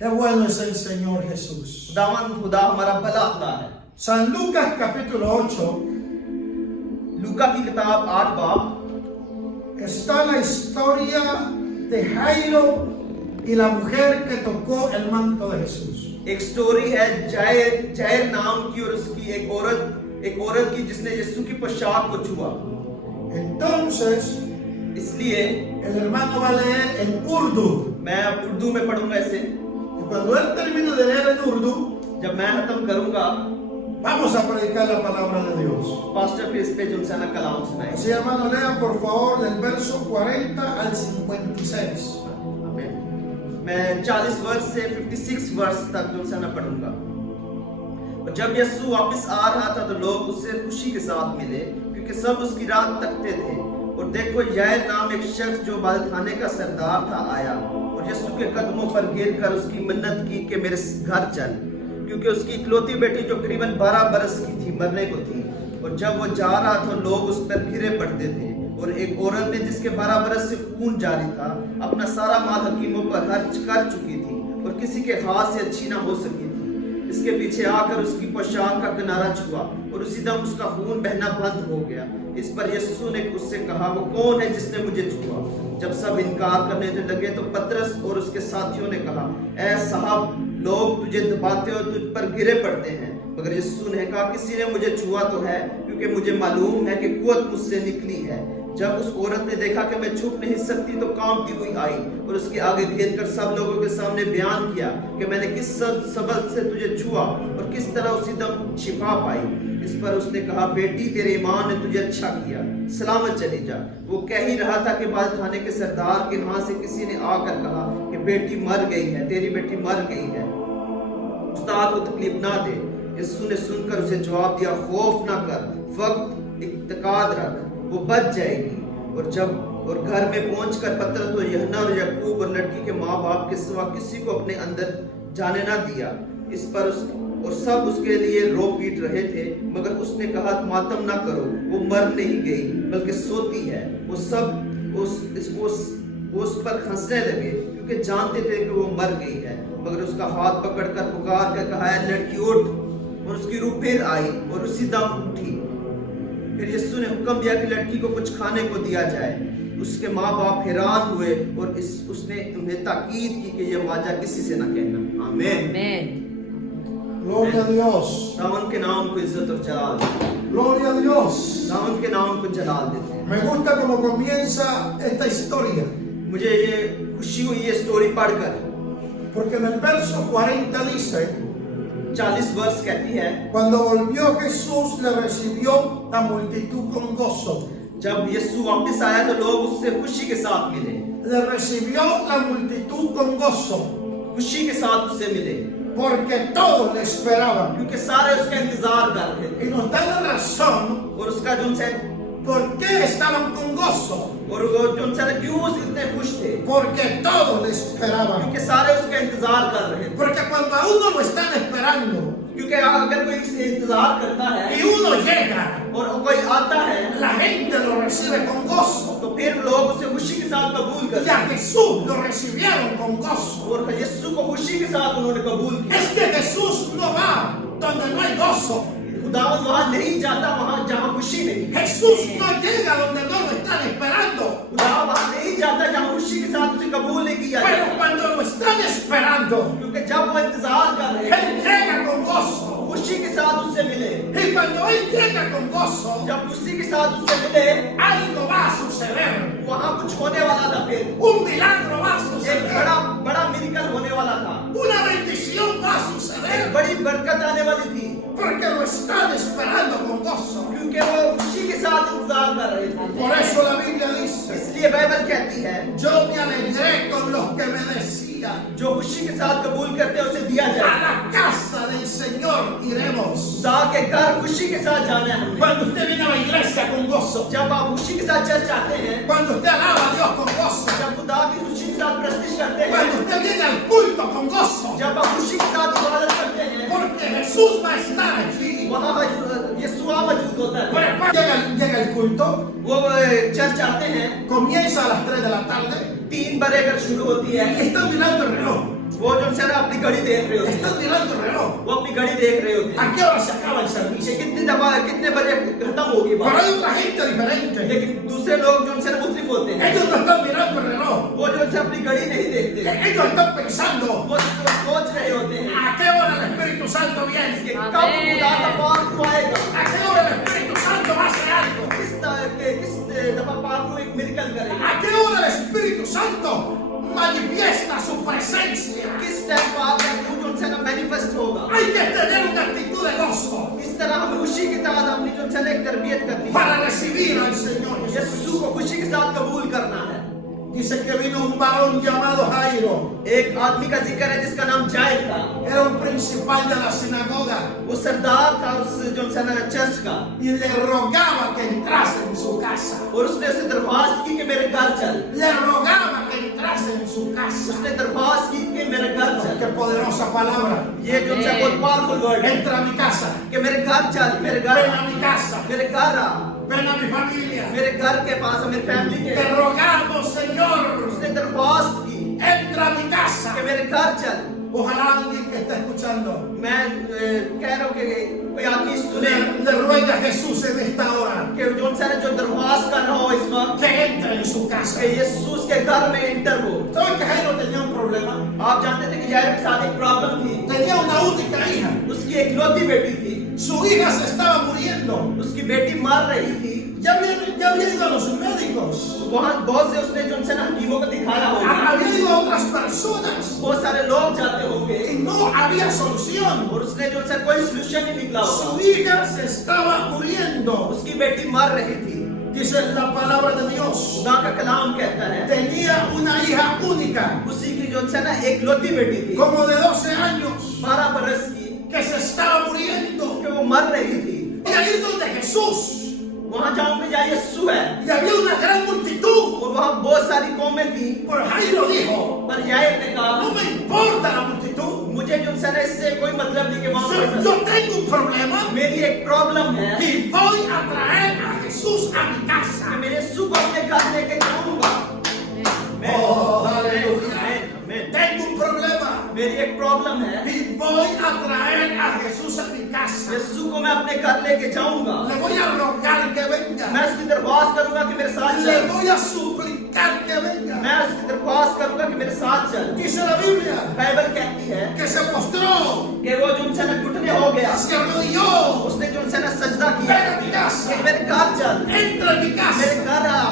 Qué bueno es el Señor Jesús. खुदा हमारा भला खुदा है। San Lucas capítulo 8 लूका की किताब 8 बाब está la historia de Jairo y la mujer que tocó el manto de Jesús. एक स्टोरी है जायर नाम की और उसकी एक औरत की जिसने यीशु की पोशाक को छुआ। Entonces, इसलिए el hermano va a leer en Urdu. मैं अब उर्दू में पढ़ूंगा इसे। Y cuando él termine de leer en Urdu, जब मैं खत्म करूंगा vamos a predicar la palabra de Dios. Pastor फिर इस पे जो सा कलाम सुनाए। Así, hermano, lea por favor del verso 40 al 56. मैं 40 वर्ष से 56 वर्ष तक जो सा पढ़ूंगा। और जब यीशु वापस आ रहा था तो लोग उससे खुशी के साथ मिले क्योंकि सब उसकी राह तकते थे। और देखो यायर नाम एक शख्स जो बालखाने का सरदार था आया और यीशु के कदमों पर गिरकर उसकी मन्नत की कि मेरे घर चल, क्योंकि उसकी इकलौती बेटी जो करीबन 12 बरस की थी मरने को थी। और जब वो जा रहा था लोग उस पर घिरे पड़ते थे। और एक औरत ने जिसके 12 बरस से खून जारी था अपना सारा माल हकीमों पर खर्च कर चुकी थी और किसी के हाथ से अच्छी ना हो सकी थी। इसके पीछे आकर उसकी पोशाक का किनारा छुआ और उसी दम उसका खून बहना बंद हो गया। इस पर यीशु ने उससे कहा, वो कौन है जिसने मुझे छुआ? जब सब इनकार करने लगे तो पतरस और उसके साथियों ने कहा, ऐ साहब, लोग तुझे दबाते और तुझ पर गिरे पड़ते हैं। मगर यीशु ने कहा, किसी ने मुझे छुआ तो है, क्योंकि मुझे मालूम है कि कुव्वत मुझसे निकली है। जब उस औरत ने देखा कि मैं छुप नहीं सकती तो कांपती हुई आई और उसके आगे घेरकर सब लोगों के सामने बयान किया कि मैंने किस सबब से तुझे छुआ और किस तरह उसी दम शिफा पाई। इस पर उसने कहा, बेटी, तेरे ईमान ने तुझे अच्छा किया, सलामत चली जा। वो कह ही रहा था कि बालखाने के सरदार के हाथ से किसी ने आकर कहा कि बेटी मर गई है, तेरी बेटी मर गई है, उस्ताद को तकलीफ ना दे। यीशु ने सुनकर उसे जवाब दिया, खौफ ना कर, वक्त इत्तेकाद रख, वो बच जाएगी। और घर में पहुंचकर पतरस और यूहन्ना और याकूब और लड़की के माँ बाप के सिवा किसी को अपने अंदर जाने ना दिया। इस पर और सब उसके लिए रो पीट रहे थे। मगर उसने कहा, मातम ना करो, वो मर नहीं गई बल्कि सोती है। वो सब उस पर हंसने लगे क्योंकि जानते थे कि वो मर गई है। मगर उसका हाथ पकड़कर पुकार कर कहा, लड़की उठ। और उसकी रूह फिर आई और उसी दम उठी। फिर यीशु ने हुक्म दिया कि लड़की को कुछ खाने को दिया जाए। उसके माँ बाप हैरान हुए और उसने उन्हें ताकीद की कि यह वाजा किसी से ना कहना। आमीन। Gloria a Dios. खुदावंद के नाम को इज्जत और जलाल देते हैं। Gloria a Dios. खुदावंद के नाम को जलाल देते हैं। Me gusta cómo comienza esta historia. मुझे ये खुशी हुई ये स्टोरी पढ़कर, Porque en el verso 40 dice, 40 वर्ष कहती है, cuando volvió Jesús le recibió la multitud con gozo. जब यीशु वापस आया तो लोग उससे खुशी के साथ मिले। Le recibió la multitud con gozo. खुशी के साथ उससे मिले Porque todos le esperaban. क्योंकि सारे उसका इंतजार कर रहे थे। Y nos da la razón और उसका जो उनसे por qué estaban con gozo. और वो जो उनसे क्यों इतने खुश थे, Porque todos le esperaban. क्योंकि सारे उसका इंतजार कर रहे थे। Porque cuando a uno lo están esperando क्योंकि अगर कोई इससे इंतजार करता है y uno llega, और कोई आता है la gente lo recibe con gozo. तो फिर लोग उसे खुशी के साथ कबूल Y करते a हैं। Jesús lo recibieron con gozo. और यीशु को खुशी के साथ उन्होंने कबूल किया। Es que Jesús no va donde no hay gozo. खुदावंद वहां नहीं जाता वहां जहां खुशी नहीं। Jesús no llega donde no lo están esperando. खुदावंद वहां नहीं जाता जहां खुशी के साथ उसे कबूल नहीं किया Pero जाता। cuando lo están esperando, क्योंकि जब वो इंतजार कर रहे हैं, Él llega con gozo. खुशी के साथ उससे मिले। Y cuando Él llega con gozo, जब खुशी के साथ उससे मिले, algo va a suceder. वहां कुछ होने वाला था। फिर Un milagro va a एक suceder. बड़ा मिरेकल होने वाला था। Una bendición va a एक suceder. बड़ी बरकत आने वाली थी, Porque lo están esperando con gozo. क्योंकि वो खुशी के साथ इंतजार कर रहे थे। Por eso la Biblia dice, इसलिए बाइबल कहती है, yo me alegré con los que me decían, जो खुशी के साथ कबूल करते हैं उसे दिया a जाए। la casa del Señor iremos. ताकि घर खुशी के साथ जाना है हमने। Cuando usted viene a la iglesia con gozo, जब आप खुशी के साथ चर्च आते हैं, cuando usted alaba a Dios con gozo, जब खुदा की खुशी के साथ प्रस्तुत करते हैं, cuando usted viene al culto con gozo, जब आप खुशी के साथ इबादत करते हैं, porque Jesús va a estar allí. वहाँ यीशु मौजूद होता है। Llega el culto, वो चर्च आते हैं, comienza a las 3 de la tarde 3 बजे अगर शुरू होती है, y está mirando el reloj. वो जो सर अपनी अपनी घड़ी देख रहे होते हैं, están mirando el reloj. वो अपनी घड़ी देख रहे होते ¿A हैं qué hora se acaba el कि servicio? कितने बजे खत्म होगी Pero बात। hay otra gente diferente. लेकिन दूसरे लोग जो उनसे मुख्तलिफ होते हैं, Ellos no están mirando el reloj. वो जो उनसे अपनी घड़ी नहीं देखते, Ellos están pensando वो सोच रहे होते हैं a qué hora el Espíritu Santo कि viene. कब खुदा का पाक को आएगा, A qué hora el Espíritu Santo va a hacer algo. किस दफा पाक को एक मिरेकल करेगा, ¿A qué hora el Espíritu Santo manifiesta su presencia? किस टाइम पाक का रूप उनसे ना मैनिफेस्ट होगा। Hay que tener una actitud de gozo इस तरह हमें खुशी के साथ अपनी जो उनसे ना एक तरबियत करनी है, para recibir al Señor Jesús. यीशु को खुशी के साथ कबूल करना है। Dice que vino un varón llamado Jairo. एक आदमी का जिक्र है जिसका नाम जायर था, Era un principal de la sinagoga वो सरदार था उस जो उनसे ना चर्च का, y le rogaba que entrase en su casa. और उसने उसे दरख्वास्त की कि मेरे घर चल, Le rogaba que entrase en su casa. उसने दरख्वास्त की कि मेरे घर चल। Qué poderosa palabra. ये जो उनसे बहुत पावरफुल वर्ड है Entra a mi casa. कि मेरे घर चल, मेरे घर Ven a mi casa. मेरे घर आ, Ven a mi familia. मेरे घर के पास मेरी फैमिली Te के, rogamos, Señor. उसने दरख्वास्त की Entra a mi casa. कि मेरे घर चल। Ojalá alguien que está escuchando मैं कह रहा हूँ कि कोई आदमी सुने le ruega a Jesús en esta hora कि जो उनसे जो दरख्वास्त कर रहा हो इस वक्त que entre en su casa. कि यीशु के घर में इंटर हो। ¿Saben que Jairo tenía un problema? आप जानते थे कि जायर के साथ एक प्रॉब्लम थी, Tenía una única hija. उसकी एक इकलौती बेटी थी, Su hija se estaba muriendo. उसकी बेटी मर रही थी। Ya había ido a los médicos. वहाँ बहुत से उसने जो उनसे ना हकीमों को दिखाया होगा, Había ido a otras personas. बहुत सारे लोग जाते होंगे Y no había solución. और उसने जो उनसे कोई सोल्यूशन नहीं निकला Su होगा। hija se estaba muriendo. उसकी बेटी मर रही थी। Dice la palabra de Dios. खुदा का कलाम कहता है Tenía una hija única, उसी की जो उनसे ना एक लौती बेटी थी, como de 12 años, 12 बरस की, que se estaba muriendo. कि वो मर रही थी। Y ahí donde Jesús. वहाँ जाऊंगे जहाँ यीशु है Y había una gran multitud. और वहाँ बहुत सारी कौमें थी, Pero Jairo dijo, पर जायर ने कहा no me importa la multitud. मुझे जो उनसे ना इससे कोई मतलब नहीं कि वहाँ पर Yo tengo un problema मेरी एक प्रॉब्लम है y voy a traer a Jesús a mi कि casa. मेरे यीशु को अपने घर लेके जाऊंगा। Oh, aleluya. आमीन। Tengo un problema मेरी एक प्रॉब्लम है, y voy a traer a Jesús a mi casa. यीशु को मैं अपने घर लेके जाऊंगा। Le voy a rogar que venga. मैं उसकी दरख्वास्त करूंगा कि मेरे साथ Le चल। voy a suplicar que venga. मैं उसकी दरख्वास्त करूंगा कि मेरे साथ चल। Dice la Biblia बाइबल कहती है que se postró, कि वो जो उनसे न घुटने हो गया, se arrodilló. उसने जो उनसे न सजदा किया Ven a mi casa. कि मेरे घर चल, Entra en mi मेरे casa. घर आ।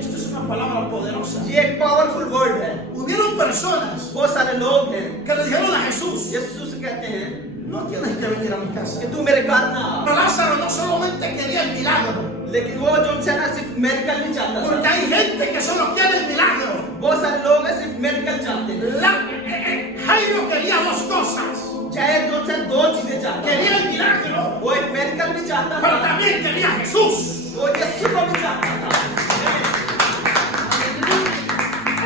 Esto es una palabra poderosa. ये एक पावरफुल वर्ड है। Hubieron personas बहुत सारे लोग हैं que le dijeron a Jesús, यीशु से कहते हैं no tienes que venir a mi casa. कि तू मेरे घर ना आ। Pero Lázaro no solamente quería el milagro, लेकिन वो जो उनसे ना सिर्फ मेडिकल नहीं चाहता porque था। hay gente que solo quiere el milagro. बहुत सारे लोग हैं सिर्फ मेडिकल चाहते हैं। Jairo quería dos cosas. चाहे जो उनसे दो चीजें चाहते हैं, Quería el milagro, वो एक मेडिकल भी चाहता pero था, también quería a Jesús. वो यीशु को भी चाहता था।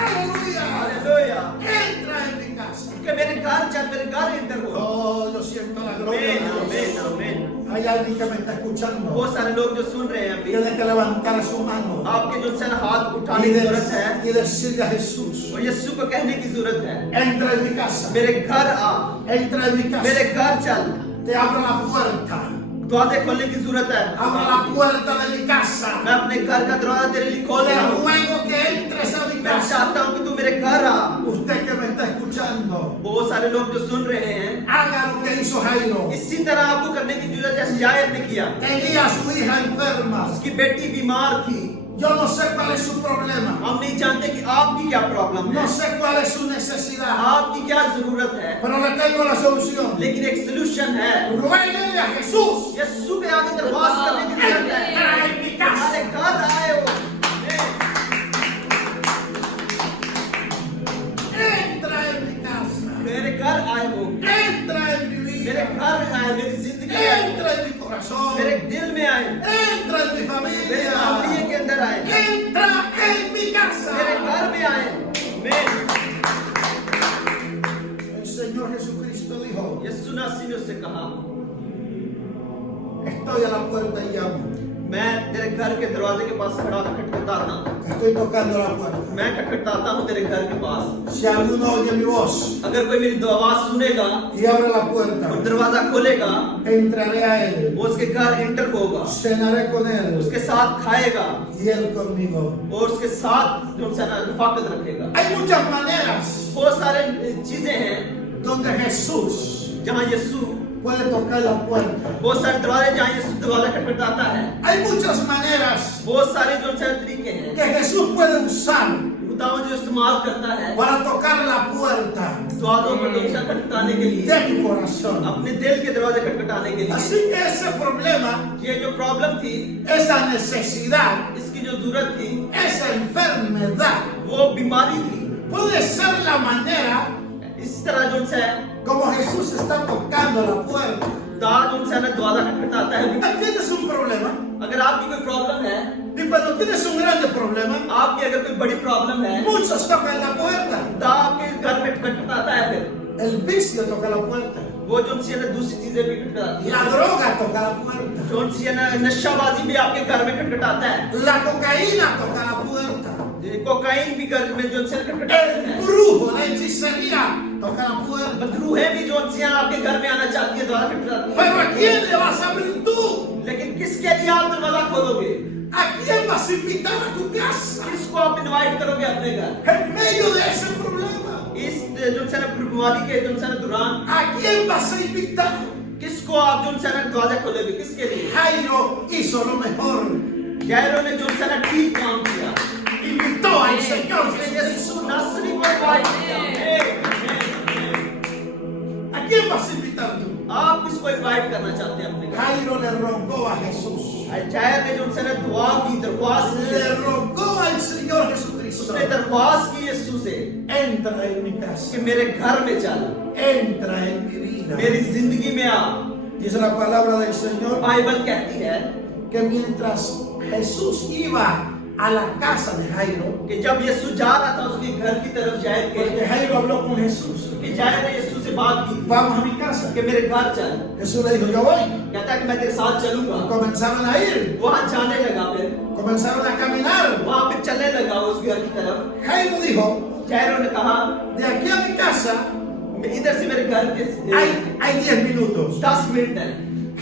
Aleluya. Hallelujah. Entra en mi casa. कि मेरे घर चल, मेरे घर इंटर हो। Oh, yo siento la gloria आमीन, de आमीन, Dios. आमीन। Hay alguien que me está escuchando. बहुत सारे लोग जो सुन रहे हैं अभी, Tiene que levantar su mano आपके जो उनसे हाथ उठाने y, की जरूरत है y decirle a Jesús, और यीशु को कहने की जरूरत है, entra en mi casa. मेरे घर आ, Entra en mi मेरे casa. घर चल। Te abro la puerta. दरवाजे खोलने की जरूरत है। Abro la puerta de mi casa. मैं अपने घर का दरवाजा तेरे लिए खोल Te रहा हूँ। ruego que entres a mi मैं casa. चाहता हूँ कि तू मेरे घर आ। Usted que me está escuchando, बहुत सारे लोग जो सुन रहे हैं, haga lo que hizo Jairo. इसी तरह आपको करने की जरूरत है जैसे जायर ने किया। Tenía a su hija enferma. उसकी बेटी बीमार थी। Yo no sé cuál es su problema. हम नहीं जानते कि आपकी क्या प्रॉब्लम है, No sé cuál es su necesidad. आपकी क्या जरूरत है, Pero le tengo la solución. लेकिन एक सोल्यूशन है। Ruéguele a Jesús. यीशु के आगे दरख्वास्त करने की जरूरत है। Entra en mi casa. हमारे घर आए हो। Entra en mi casa. मेरे घर आए हो, Entra en mi मेरे vida. घर आए, मेरी जिंदगी में आए, Entra en mi corazón. मेरे दिल में आए, Entra en mi मेरे familia. फैमिली के अंदर आए, Entra en mi casa. मेरे घर में आए। आमीन। El Señor Jesucristo dijo, यीशु मसीह ने उससे कहा, estoy a la puerta y llamo. मैं तेरे घर के दरवाजे के पास खड़ा खटखटाता हूँ। Estoy tocando la puerta. मैं खटखटाता हूँ तेरे घर के पास। Si alguno oye mi voz अगर कोई मेरी आवाज सुनेगा y abre la और puerta, दरवाजा खोलेगा, entraré a él, वो उसके घर एंटर होगा, cenaré con él उसके साथ खाएगा y él conmigo. और उसके साथ जो है ना रफाकत रखेगा। Hay muchas maneras बहुत सारे चीजें हैं donde Jesús जहाँ यीशु, puede tocar la puerta. बहुत सारे दरवाजे जहाँ यीशु दरवाजा खटखटाता है। Hay muchas maneras बहुत सारे जो है तरीके हैं que Jesús puede usar खुदावंद जो इस्तेमाल करता है para tocar la puerta द्वारों पर दरवाजा खटखटाने के लिए, de tu corazón. अपने दिल के दरवाजे खटखटाने के लिए। Así que ese problema, ये जो प्रॉब्लम थी, esa necesidad, इसकी जो जरूरत थी, esa enfermedad, वो बीमारी थी। puede ser la manera इस तरह जो है como Jesús está tocando la puerta. दाद जो है ना दरवाजा खटखटाता है। Tienes un problema अगर आपकी कोई प्रॉब्लम है, y cuando tienes un grande problema, आपकी अगर कोई बड़ी प्रॉब्लम है, muchos tocan la puerta. दा आपके घर में खटखटाता है। फिर El vicio toca la puerta. वो जो है ना दूसरी चीजें भी खटखटाती La है। droga toca la puerta. जो है ना नशाबाजी भी आपके घर में खटखटाता है। La cocaína toca la puerta. ये कोकाइन भी घर में जो है खटखटाता El है। brujo, la hechicería toca la puerta. बदरूहें भी जो है आपके घर में आना चाहती है, द्वारा खटखटाती Pero है। ¿a quién le vas a abrir tú? लेकिन किसके लिए आप दरवाजा खोलोगे? ¿A quién vas a invitar a tu casa? किसको आप इनवाइट करोगे अपने घर? En medio de ese problema, इस जो है ना बीमारी के जो है ना दौरान ¿a quién vas a invitar? किसको आप जो है ना दरवाजा खोलोगे? किसके लिए? Jairo hizo lo mejor. गैरों ने जो है ना ठीक काम किया। Invitó al Señor उसने Jesús. यीशु नासरी को इनवाइट किया। ¿A quién vas a invitar tú? आप किसको इनवाइट करना चाहते हैं अपने घर? Jairo le rogó a Jesús. Jair ने जो है ना दुआ की, दरख्वास्त Le की, rogó al Señor Jesucristo. उसने दरख्वास्त की यीशु से Entra en mi casa. कि मेरे घर में चल, Entra en mi vida. मेरी जिंदगी में आ। Dice la palabra del Señor Bible कहती है que mientras Jesús iba a la casa de Jairo, कि जब यीशु जा रहा था उसके घर की तरफ जायर porque के, Jairo habló con Jesús, कि जायर ने यीशु से बात की vamos a mi casa. कि मेरे घर चल। Jesús le dijo, yo voy. कहता है कि मैं तेरे साथ चलूंगा। Comenzaron a ir, वहां जाने लगा, फिर comenzaron a caminar. वहां पे चलने लगा उस घर की तरफ। Jairo dijo, जायरों ने कहा de aquí a mi casa इधर से मेरे घर के hay 10 minutos. 10 मिनट है।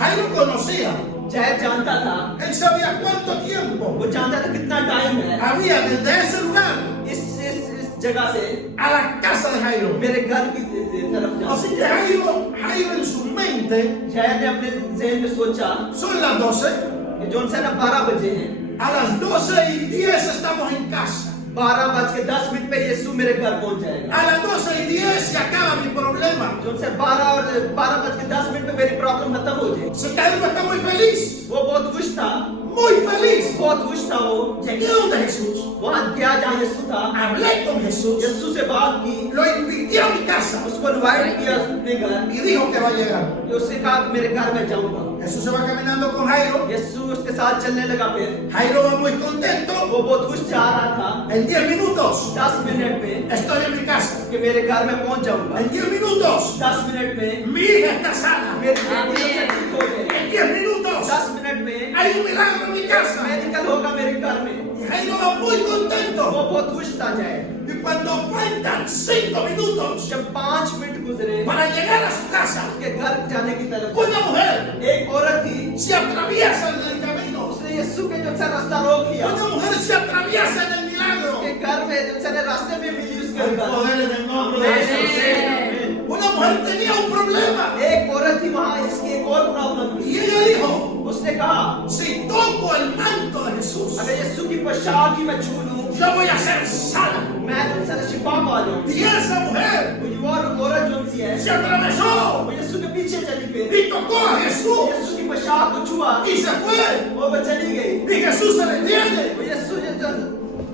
Jairo conocía, जायर जानता था, él sabía cuánto tiempo वो जानता था कितना टाइम है había desde ese lugar इस जगह से a la casa de Jairo. मेरे घर की तरफ जाना। Así que Jairo en su mente, Jairo ने अपने ज़हन में सोचा son las 12, कि जो है ना 12 बजे हैं, a las 12:10 estamos en casa. 12:10 पे यीशु मेरे घर पहुंच जाएगा। A las 12:10 se acaba mi problema. जो से 12:10 पे मेरी प्रॉब्लम खत्म हो जाएगी। Se Jairo está muy feliz, वो बहुत खुश था, muy feliz. बहुत खुश था। वो Llegué donde Jesús, वहां गया जहाँ यीशु था, hablé con Jesús, यीशु से बात की, lo invité a mi casa उसको इनवाइट किया अपने घर, y dijo que va a llegar. कि उसने कहा कि मेरे घर में जाऊंगा। Jesús se va caminando con Jairo. यीशु उसके साथ चलने लगा। फिर Jairo va muy contento. वो बहुत खुश जा रहा था। En 10 minutos 10 मिनट में estoy en mi casa. कि मेरे घर में पहुंच जाऊंगा। En 10 minutos 10 मिनट में mi hija está sana. मेरी बेटी ठीक हो गई। En 10 minutos 10 मिनट में hay un milagro en mi casa. Medical होगा मेरे घर में। Y Jairo va muy वो contento. बहुत खुश था। जाए Y cuando faltan 5 minutos जब 5 मिनट गुजरे para llegar a su casa, उसके घर जाने की तरफ, una mujer एक औरत थी, se atraviesa en el camino. उसने यीशु के जो सा रास्ता रोक लिया। Una mujer se atraviesa en el milagro. उसके घर में जो सा रास्ते में मिली उसके El घर। poder en el nombre de Jesús. Una mujer tenía un problema. एक औरत थी वहां, इसकी एक और प्रॉब्लम थी। Y ella dijo, उसने कहा si toco el manto de Jesús, अगर यीशु की पोशाक ही मैं छू लूं, yo voy a ser sana. मैं तुमसे शिफा पा जाऊं। Y esa mujer वो औरत जो सी है se atravesó वो यीशु के पीछे चली गई, y tocó a Jesús यीशु की पोशाक को छुआ, y se fue. वो चली गई। Y Jesús se detiene. वो यीशु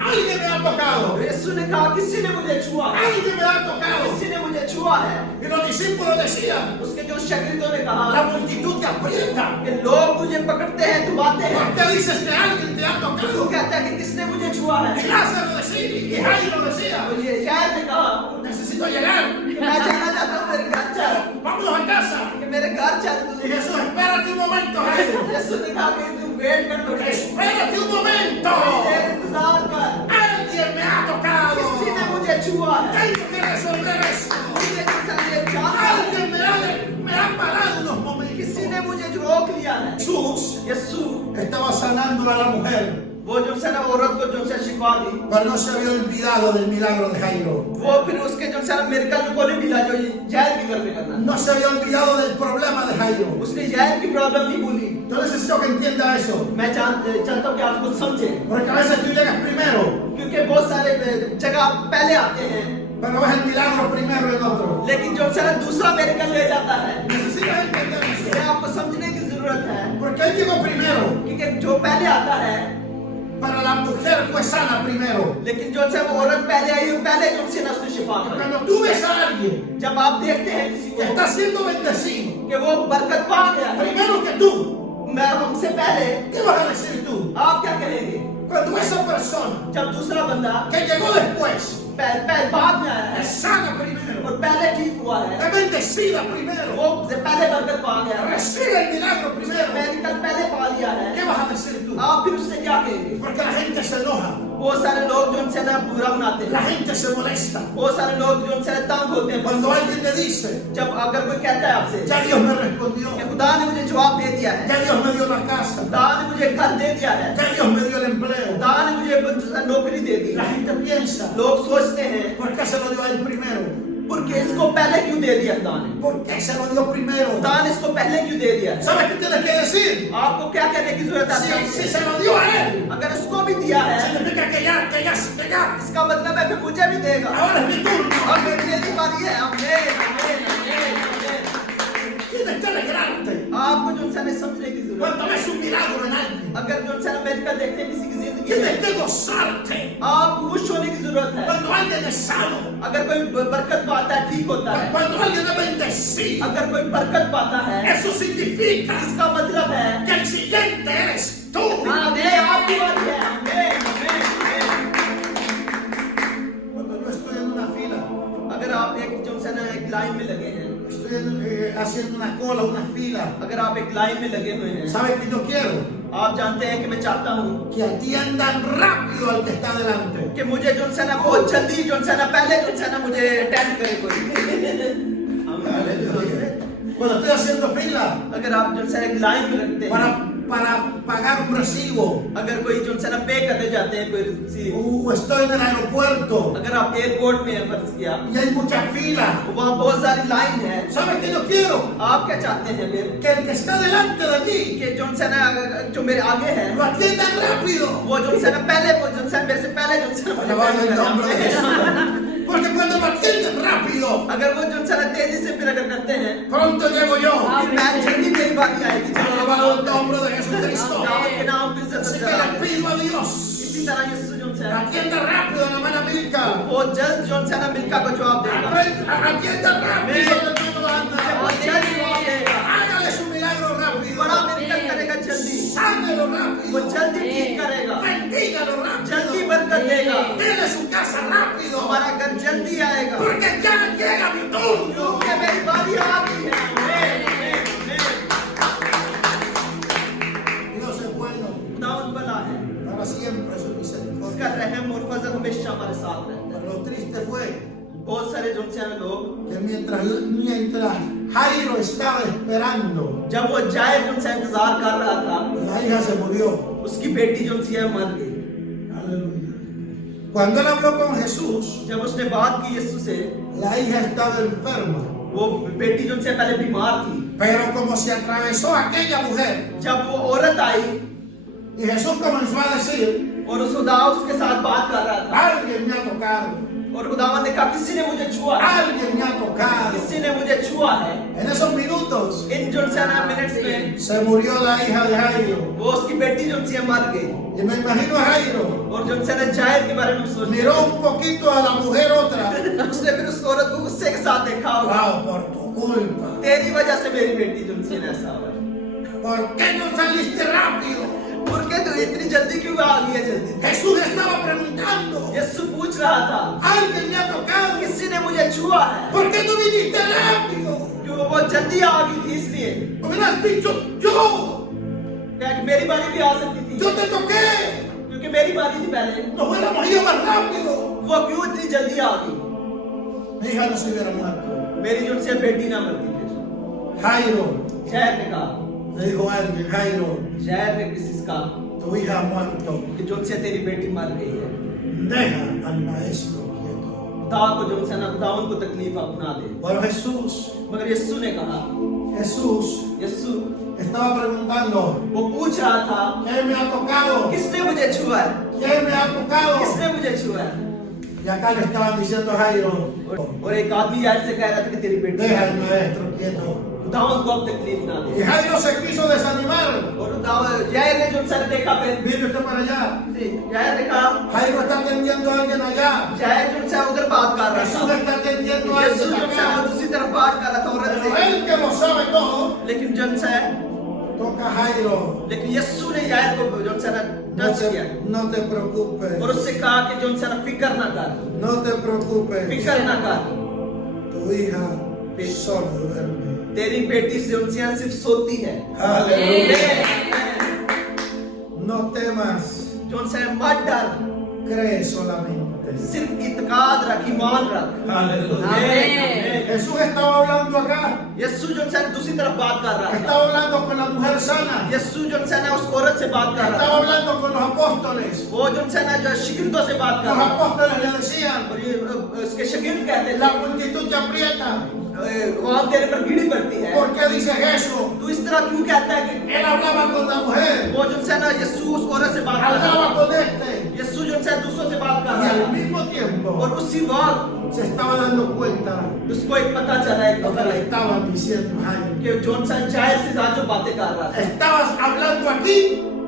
Alguien me ha tocado. ने कहा किसी ने मुझे छुआ, Alguien me ha tocado. किसी ने मुझे छुआ है। Y los discípulos decían, उसके जो शागिर्दों ने कहा la multitud te aprieta. कि लोग तुझे पकड़ते हैं, दबाते हैं, ¿Por qué dices que alguien te ha तू tocado? कहता है कि किसने मुझे छुआ है। Y Lázaro decía, y Jairo decía, तो ये शायद ने कहा necesito llegar. कि मैं जाना चाहता हूँ मेरे घर चल, Vámonos a casa. कि मेरे घर चल तू। Y Jesús, espérate un momento, Jairo. यीशु ने कहा कि तू वेट कर थोड़ी देर। Espérate un momento. देर इंतजार कर। Alguien me ha tocado. किसी ने मुझे छुआ है। Tengo que resolver eso. मुझे जो सा ये चाहता है। Alguien me ha parado unos momentos. किसी ने मुझे जो रोक लिया है। Jesús यीशु estaba sanando a la mujer, वो जो सा ना औरत को जो सा शिफा दी, pero no se había olvidado del milagro de Jairo. वो फिर उसके जो सा मेरिकल को नहीं मिला जो जैल की घर में करना। No se había olvidado del problema de Jairo. उसने जैल की प्रॉब्लम नहीं भूली। Yo necesito que entienda eso. मैं चाहता हूँ कि आप कुछ समझे, Porque a veces tú llegas primero, क्योंकि बहुत सारे जगह पहले आते हैं, pero ves el milagro primero en otro. लेकिन जो सा दूसरा मेरिकल ले जाता है। Necesitas entender eso. ये आपको समझने की जरूरत है, Porque él llegó primero, क्योंकि जो पहले आता है, pero la mujer fue sana primero. लेकिन जो सा वो औरत पहले आई, पहले जो से ना उसने शिफा Y कर। cuando tú ves a alguien जब आप देखते हैं किसी que को está siendo bendecido, कि वो बरकत पा गया है, primero que tú, मैं हमसे पहले ¿qué vas a decir tú? आप क्या करेंगे? Cuando esa persona जब दूसरा बंदा que llegó después बाद में आया है es sana primero, और पहले ठीक हुआ है, es bendecida primero, वो से पहले बरकत पा गया है, recibe el milagro primero, medical पहले पा लिया है, ¿qué vas a decir tú? आप फिर उससे क्या कहेंगे? Porque la gente se enoja, बहुत सारे लोग जो उनसे ना बुरा बनाते la हैं, gente se molesta. बहुत सारे लोग जो उनसे तंग होते हैं। Cuando alguien te dice, जब अगर कोई कहता है आपसे ya Dios me respondió, कि खुदा ने मुझे जवाब दे दिया है, ya Dios me dio la casa, खुदा ने मुझे घर दे दिया है, ya Dios me dio el empleo, खुदा ने मुझे नौकरी दे दी, la gente piensa, लोग सोचते हैं ¿por qué se lo dio a él primero? porque इसको पहले क्यों दे दिया खुदा ने? ¿Por qué se lo dio primero? खुदा ने इसको पहले क्यों दे दिया है? ¿Sabes qué tienes que decir? आपको क्या कहने की जरूरत है? Si se lo dio a él, अगर उसको भी दिया है, significa que ya, इसका मतलब है फिर मुझे भी देगा। ahora es mi turno. और मेरी बारी है। आमीन, आमीन, आमीन, आमीन। Tienes que alegrarte आपको जो इंसान है समझने की जरूरत cuando है। ves un milagro en alguien. अगर जो इंसान अमेरिका देखते हैं किसी की जिंदगी Tienes में, que gozarte आप खुश होने की जरूरत है। cuando alguien es sano, अगर कोई बरकत पाता है, ठीक होता है। cuando alguien es bendecido. अगर कोई बरकत पाता है, Eso significa इसका मतलब है que el siguiente eres tú. आमीन, आपकी बारी है। आमीन, आमीन, आमीन। Cuando yo estoy en una fila, अगर आप एक जो इंसान है, एक लाइन में लगे हैं, estoy haciendo una cola, una fila, अगर आप एक लाइन में लगे हुए हैं, ¿sabes qué yo quiero? आप जानते हैं कि मैं चाहता हूँ Que atiendan rápido al que está delante. कि मुझे जो इंसान है बहुत जल्दी जो इंसान है पहले जो इंसान है मुझे अटेंड करे कोई। Aleluya. Cuando estoy haciendo fila अगर आप जो इंसान एक लाइन में रखते हैं, para pagar un recibo, अगर कोई जो इंसान पे करने जाते हैं कोई रसीद, o estoy en el aeropuerto अगर आप एयरपोर्ट में हैं फर्ज किया, y hay mucha fila, वहाँ बहुत सारी लाइन है, ¿sabes qué yo quiero? आप क्या चाहते हैं फिर? Que el que está delante de mí कि जो इंसान है जो मेरे आगे है, lo atiendan rápido. वो जो इंसान है पहले, वो जो इंसान मेरे से पहले जो इंसान मुझे Alabado el nombre de पहले Jesús. Porque cuando lo atienden rápido, अगर वो जो इंसान तेजी से फिर अगर करते हैं, pronto llego yo. फिर मैं जल्दी मेरी बारी आएगी। Alabado el nombre de Jesucristo. के नाम पे इज्जत Así que करा। le pido a Dios, इसी तरह यीशु जो इंसान है, atienda rápido a la hermana Milka. वो जल्द जो इंसान है मिलका को जवाब देगा। Atienda rápido al hermano वो Ana. जल्द जवाब देगा। Hágale su milagro rápido. बड़ा मेडिकल करेगा जल्दी, Sánelo वो rápido. जल्दी ठीक करेगा, Bendígalo जल्दी rápido. बरकत देगा, Dele su casa rápido. हमारा घर जल्दी आएगा, Porque ya llega mi turno. क्योंकि मेरी बारी आ गई है। आमीन, आमीन, आमीन। Dios es bueno. खुदावंद भला है, Para siempre su उसका misericordia. रहम और फजल हमेशा हमारे साथ रहता है। Pero lo triste fue बहुत सारे जो इंसान लोग que mientras Jairo estaba esperando, जब वो जाए जो उनसे इंतजार कर रहा था, la hija se murió. उसकी बेटी जो उनसे मर गई। Aleluya. Cuando él habló con Jesús, जब उसने बात की यीशु से, la hija estaba enferma. वो बेटी जो उनसे पहले बीमार थी, Pero como se atravesó aquella mujer, जब वो औरत आई y Jesús comenzó a decir, और उस खुदा उसके साथ बात कर रहा था, alguien me ha tocado, और खुदावंद ने कहा किसी ने मुझे छुआ है, alguien me ha tocado. किसी ने मुझे छुआ है। En esos minutos इन जो मिनट्स में se murió la hija de Jairo. वो उसकी बेटी जो उनसे मर गई, Y me imagino a Jairo, और जो जाहिर के बारे में सोच miró un poquito a la mujer otra. उसने फिर उस औरत को गुस्से के साथ देखा होगा, Wow, por tu culpa. तेरी वजह से मेरी बेटी जो उनसे ऐसा हुआ है। ¿Por qué no saliste rápido? porque तो इतनी जल्दी क्यों आ गई है जल्दी? Jesús estaba preguntando, यीशु पूछ रहा था, alguien me ha tocado. किसी ने मुझे छुआ है? ¿Por qué no viniste rápido? क्यों वो जल्दी आ गई थी इसलिए। Hubieras dicho yo. क्या कि कि मेरी बारी भी आ सकती थी, Yo te toqué. क्योंकि मेरी बारी थी पहले, Nos hubiéramos ido más rápido. वो क्यों इतनी जल्दी आ गई? Mi hija no se hubiera muerto. मेरी जो उनसे बेटी ना मरती फिर। Jairo, शहर ने कहा, le dijo a alguien, Jairo, शहर ने किसी से कहा tu hija ha muerto. कि जो उनसे तेरी बेटी मर गई है, Deja al maestro quieto. खुदा को जो उनसे ना खुदावन को तकलीफ अपना दे। Pero Jesús, मगर यीशु ने कहा, यीशु estaba preguntando, वो पूछ रहा था, ¿quién me ha tocado? किसने मुझे छुआ है? ¿Quién me ha tocado? किसने मुझे छुआ है? Y acá le estaban diciendo a Jairo, और एक आदमी यार से कह रहा था कि तेरी बेटी deja al maestro quieto. खुदावन को अब तकलीफ ना Y दे। Jairo se quiso desanimar. और खुदावन यार ने जो सर देखा फिर Mire usted para allá. यार ने कहा, Jairo está atendiendo a alguien allá. यार जो उनसे उधर बात कर रहा Jesús था, está atendiendo a यीशु alguien जो उनसे acá. दूसरी तरफ बात कर रहा था औरत Pero से, él que lo sabe todo, लेकिन जो उनसे toca a Jairo. लेकिन यीशु ने यार को जो उनसे No टच किया te preocupes. और उससे कहा कि जो उनसे फिक्र ना कर, No te preocupes. फिक्र ना कर, Tu hija solo duerme. तेरी बेटी से उनसे यहाँ सिर्फ सोती है। Aleluya. No temas. जो उनसे मत डर, Cree solamente. सिर्फ इत्काद रख, ईमान रख। Aleluya. Jesús estaba hablando acá. यीशु जो उनसे दूसरी तरफ बात कर रहा था, Estaba hablando con la mujer sana. यीशु जो उनसे ना उस औरत से बात कर रहा Estaba था, hablando con los apóstoles. वो जो उनसे ना जो शिगिर्दों से बात कर Los रहा था, apóstoles le decían, और ये उसके शिगिर्द कहते थे, la multitud te aprieta. वहाँ तेरे पर भीड़ पड़ती है, ¿Por qué dices eso? तू इस तरह क्यों कहता है कि Él hablaba con la mujer. वो जो उनसे ना यीशु उस औरत से बात कर रहा Hablaba था, con este. यीशु जो उनसे दूसरों से बात कर Y रहा al था, mismo tiempo और उसी वक्त se estaba dando cuenta उसको एक पता चला, एक lo पता que le लगा estaban diciendo a Jairo. कि जो उनसे जाहिर से ज्यादा जो बातें कर रहा था, Estabas hablando aquí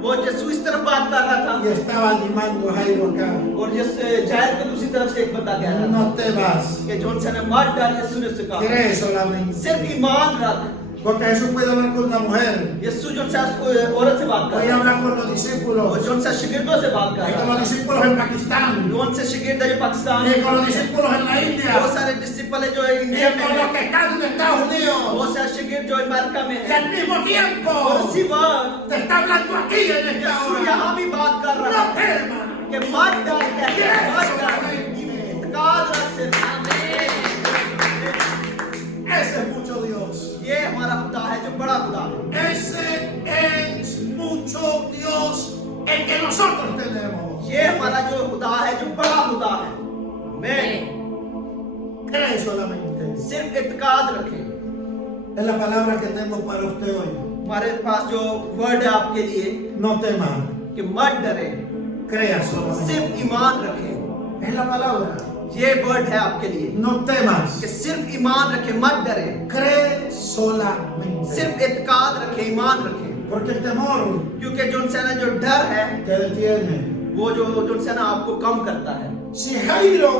वो यीशु इस तरफ बात कर रहा था y estaba animando a Jairo acá. और जिस जाहिर को दूसरी तरफ से एक बता कह रहा था No temas. कि जो उनसे मत डर, यीशु ने उससे कहा Cree solamente. सिर्फ ईमान रख। Porque Jesús puede hablar con una mujer. यीशु जो उनसे औरत से बात कर Puede रहा hablar con los था, discípulos. जो उनसे शिगिर्दों से बात कर Y con रहा los था, discípulos en Pakistán. जो उनसे शिगिर्द है जो पाकिस्तान Y में, con los discípulos en la India. बहुत सारे डिसिपल है जो Y इंडिया con में los है, que están en Estados Unidos. बहुत सारे शिगिर्द जो अमेरिका में Y है, al mismo और tiempo उसी वक्त te está hablando aquí en esta यीशु hora. यहाँ भी बात कर रहा No है temas. कि मत डर, कहते हैं, मत डर, इत्काद रख सिर्फ। Ese es mucho Dios. ये हमारा खुदा है जो बड़ा खुदा है, Ese es mucho Dios el que nosotros tenemos. ये हमारा जो खुदा है जो बड़ा खुदा है। मैं Cree solamente. सिर्फ इत्काद रखें। Es la palabra que tengo para usted hoy. हमारे पास जो वर्ड है आपके लिए No temas. कि मत डरे, Crea solamente. सिर्फ ईमान रखें। Es la palabra. ये वर्ड है आपके लिए No temas. कि सिर्फ ईमान रखें, मत डरे, Cree solamente. सिर्फ इत्काद रखें, ईमान रखें। Porque el temor क्योंकि जो उनसे ना जो डर है te detiene. वो जो उनसे ना आपको कम करता है। Si Jairo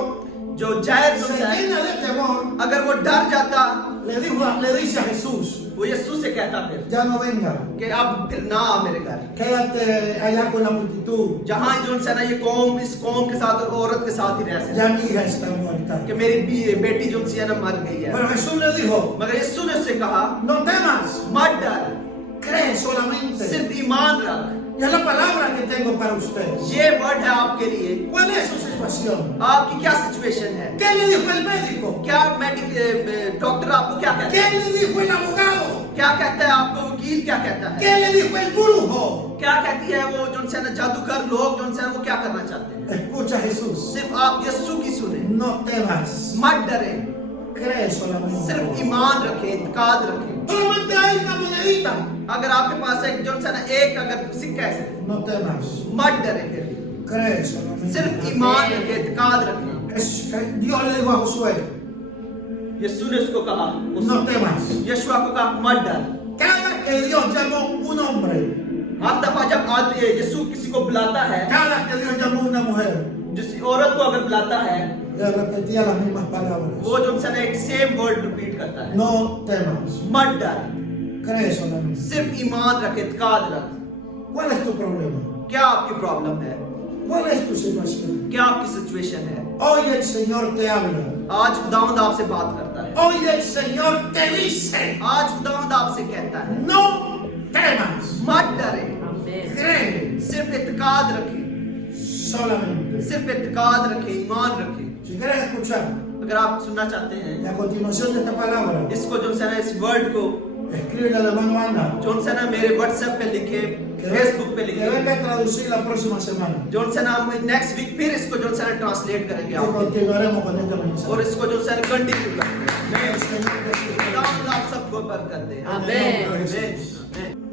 जो जाहिर se होता है, llena de temor, अगर वो डर जाता, le dice a Jesús, वो यीशु से कहता फिर ya no venga, कि अब फिर ना आ मेरे घर, quédate allá con la multitud, जहाँ जो उनसे ना ये कौम इस कौम के साथ और औरत के साथ ही रह सकते, ya mi hija está muerta. कि मेरी बेटी जो उनसे ना मर गई है। Pero Jesús le dijo, मगर यीशु ने उससे कहा no temas, मत डर, cree solamente. सिर्फ ईमान रख। Y es la palabra que tengo para usted. ये वर्ड है आपके लिए। ¿Cuál es su situación? आपकी क्या सिचुएशन है? ¿Qué le dijo el médico? क्या डॉक्टर आपको क्या कहता ¿Qué है? le dijo el abogado? क्या कहता है आपको वकील क्या कहता है? ¿Qué le dijo el brujo? क्या कहती है वो जो उनसे ना जादूगर लोग जो उनसे वो क्या करना चाहते हैं? Escucha Jesús, सिर्फ आप यीशु की सुने, no temas, मत डरे, cree solamente. सिर्फ ईमान रखें, इत्काद रखें। Solamente hay una monedita. अगर आपके पास एक जो उनसे ना एक अगर सिक्का है सिर्फ, No temas, मत डरे फिर, cree solamente. सिर्फ ईमान रखें, इत्काद रखें। Dios le dijo a Josué, यीशु ने उसको कहा, no temas. यशुआ को कहा मत डर। Cada que Dios llamó un hombre, हर दफा जब आदमी यीशु किसी को बुलाता है, cada que Dios llamó una mujer, जिस औरत को अगर बुलाता है, le repetía las mismas palabras. वो जो उनसे ना एक सेम वर्ड रिपीट करता है, No temas, मत डर, cree solamente. सिर्फ ईमान रख, इत्काद रख। ¿Cuál es tu problema? क्या आपकी प्रॉब्लम है? ¿Cuál es tu situación? क्या आपकी सिचुएशन है? Hoy el Señor te habla. आज खुदावंद आपसे बात करता है, Hoy el Señor te dice, आज खुदावंद आपसे कहता है no temas. मत डरे, cree सिर्फ इत्काद रखें, solamente. सिर्फ इत्काद रखें, ईमान रखें। Si quieres escuchar अगर आप सुनना चाहते हैं la continuación de esta palabra, इसको जो है ना, इस वर्ड को escríbele al hermano Ana, जो है ना मेरे व्हाट्सएप पे लिखे, फेसबुक पे que लिखे, venga a traducir la próxima semana. जो है ना हम नेक्स्ट वीक फिर इसको जो है ना ट्रांसलेट करेंगे Y आप, continuaremos con este और mensaje. इसको जो है ना कंटिन्यू करेंगे। El Señor Jesús. खुदा आप सबको बरकत दे। आमीन। आमीन।